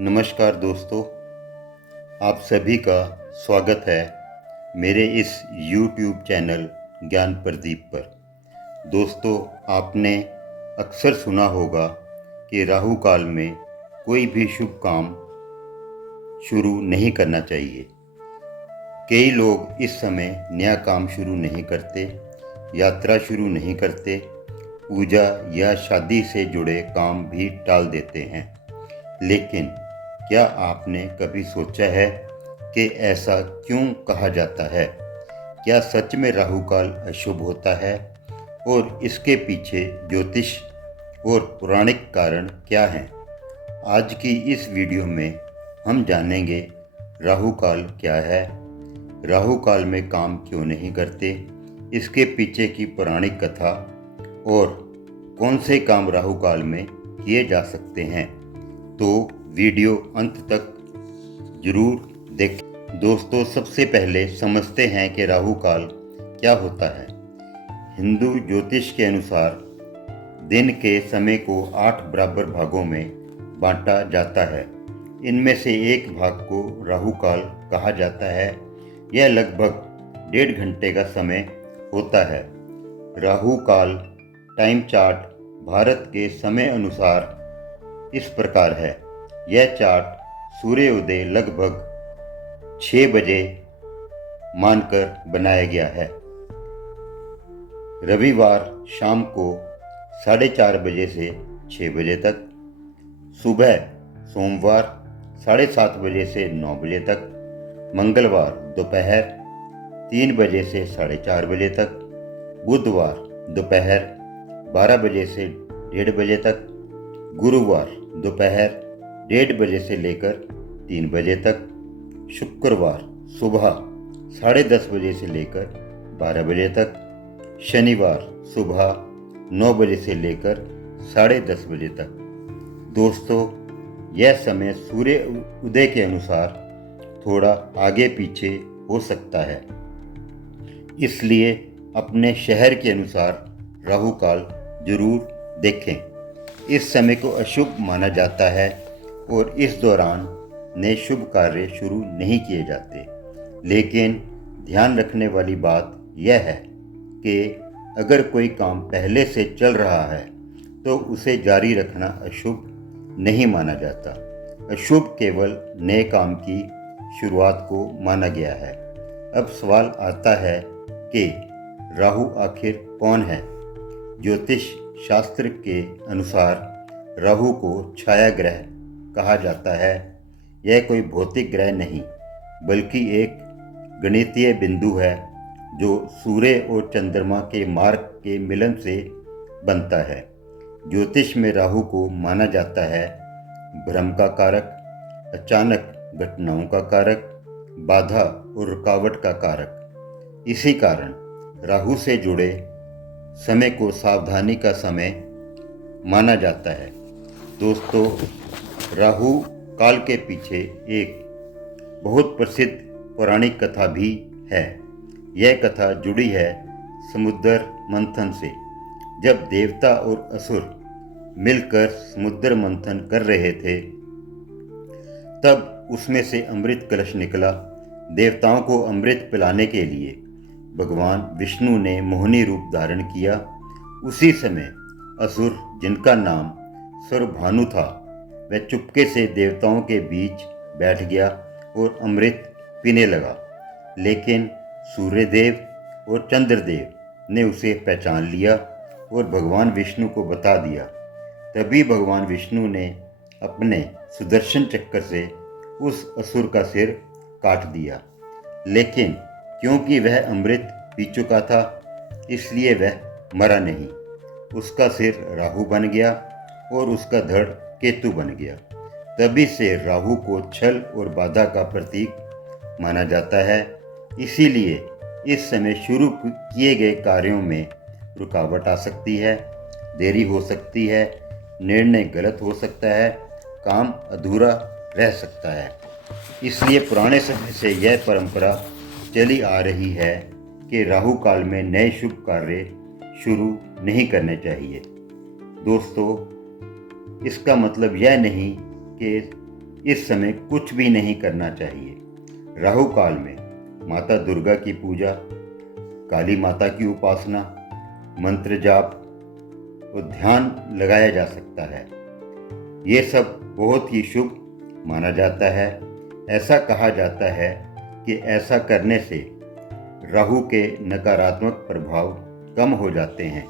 नमस्कार दोस्तों, आप सभी का स्वागत है मेरे इस YouTube चैनल ज्ञान प्रदीप पर। दोस्तों, आपने अक्सर सुना होगा कि राहु काल में कोई भी शुभ काम शुरू नहीं करना चाहिए। कई लोग इस समय नया काम शुरू नहीं करते, यात्रा शुरू नहीं करते, पूजा या शादी से जुड़े काम भी टाल देते हैं। लेकिन क्या आपने कभी सोचा है कि ऐसा क्यों कहा जाता है? क्या सच में राहु काल अशुभ होता है और इसके पीछे ज्योतिष और पौराणिक कारण क्या हैं? आज की इस वीडियो में हम जानेंगे राहु काल क्या है, राहु काल में काम क्यों नहीं करते, इसके पीछे की पौराणिक कथा और कौन से काम राहु काल में किए जा सकते हैं। तो वीडियो अंत तक जरूर देखें। दोस्तों, सबसे पहले समझते हैं कि राहु काल क्या होता है। हिंदू ज्योतिष के अनुसार दिन के समय को 8 बराबर भागों में बांटा जाता है। इनमें से एक भाग को राहु काल कहा जाता है। यह लगभग 1.5 घंटे का समय होता है। राहु काल टाइम चार्ट भारत के समय अनुसार इस प्रकार है। यह चार्ट सूर्योदय लगभग 6 बजे मानकर बनाया गया है। रविवार शाम को 4:30 बजे से 6 बजे तक, सुबह सोमवार 7:30 बजे से 9 बजे तक, मंगलवार दोपहर 3 बजे से 4:30 बजे तक, बुधवार दोपहर 12 बजे से 1:30 बजे तक, गुरुवार दोपहर 1:30 बजे से लेकर 3 बजे तक, शुक्रवार सुबह 10:30 बजे से लेकर 12 बजे तक, शनिवार सुबह 9 बजे से लेकर 10:30 बजे तक। दोस्तों, यह समय सूर्य उदय के अनुसार थोड़ा आगे पीछे हो सकता है, इसलिए अपने शहर के अनुसार राहु काल जरूर देखें। इस समय को अशुभ माना जाता है और इस दौरान नए शुभ कार्य शुरू नहीं किए जाते। लेकिन ध्यान रखने वाली बात यह है कि अगर कोई काम पहले से चल रहा है तो उसे जारी रखना अशुभ नहीं माना जाता। अशुभ केवल नए काम की शुरुआत को माना गया है। अब सवाल आता है कि राहु आखिर कौन है? ज्योतिष शास्त्र के अनुसार राहु को छाया ग्रह कहा जाता है। यह कोई भौतिक ग्रह नहीं, बल्कि एक गणितीय बिंदु है जो सूर्य और चंद्रमा के मार्ग के मिलन से बनता है। ज्योतिष में राहु को माना जाता है भ्रम का कारक, अचानक घटनाओं का कारक, बाधा और रुकावट का कारक। इसी कारण राहु से जुड़े समय को सावधानी का समय माना जाता है। दोस्तों, राहु काल के पीछे एक बहुत प्रसिद्ध पौराणिक कथा भी है। यह कथा जुड़ी है समुद्र मंथन से। जब देवता और असुर मिलकर समुद्र मंथन कर रहे थे, तब उसमें से अमृत कलश निकला। देवताओं को अमृत पिलाने के लिए भगवान विष्णु ने मोहिनी रूप धारण किया। उसी समय असुर, जिनका नाम सुरभानु था, वह चुपके से देवताओं के बीच बैठ गया और अमृत पीने लगा। लेकिन सूर्यदेव और चंद्रदेव ने उसे पहचान लिया और भगवान विष्णु को बता दिया। तभी भगवान विष्णु ने अपने सुदर्शन चक्र से उस असुर का सिर काट दिया। लेकिन क्योंकि वह अमृत पी चुका था, इसलिए वह मरा नहीं। उसका सिर राहु बन गया और उसका धड़ केतु बन गया। तभी से राहु को छल और बाधा का प्रतीक माना जाता है। इसीलिए इस समय शुरू किए गए कार्यों में रुकावट आ सकती है, देरी हो सकती है, निर्णय गलत हो सकता है, काम अधूरा रह सकता है। इसलिए पुराने समय से यह परंपरा चली आ रही है कि राहु काल में नए शुभ कार्य शुरू नहीं करने चाहिए। दोस्तों, इसका मतलब यह नहीं कि इस समय कुछ भी नहीं करना चाहिए। राहु काल में माता दुर्गा की पूजा, काली माता की उपासना, मंत्र जाप और ध्यान लगाया जा सकता है। ये सब बहुत ही शुभ माना जाता है। ऐसा कहा जाता है कि ऐसा करने से राहु के नकारात्मक प्रभाव कम हो जाते हैं।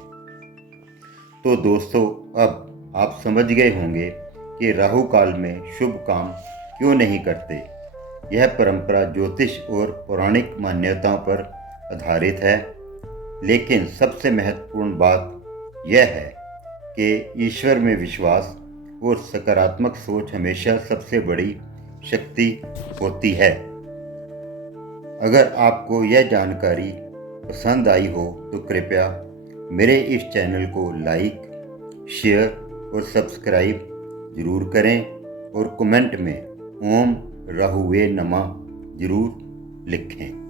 तो दोस्तों, अब आप समझ गए होंगे कि राहु काल में शुभ काम क्यों नहीं करते। यह परंपरा ज्योतिष और पौराणिक मान्यताओं पर आधारित है, लेकिन सबसे महत्वपूर्ण बात यह है कि ईश्वर में विश्वास और सकारात्मक सोच हमेशा सबसे बड़ी शक्ति होती है। अगर आपको यह जानकारी पसंद आई हो तो कृपया मेरे इस चैनल को लाइक, शेयर और सब्सक्राइब जरूर करें और कमेंट में ओम राहुवे नमः जरूर लिखें।